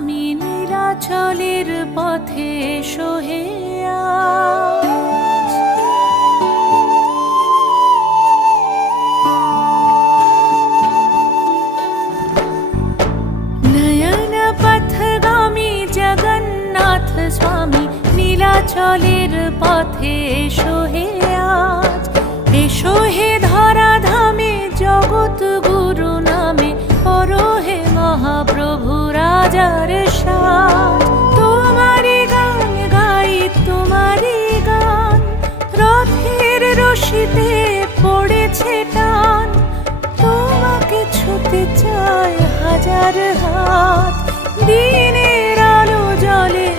স্বামী নীলাচলের পথে এসো হে আজ। নয়ন পথগামী জগন্নাথ স্বামী নীলাচলের পথে এসো হে আজ। এসো হে ধরাধামে জগৎ গুরু নামে পরো হে মহাপ্রভু রাজার সাজ।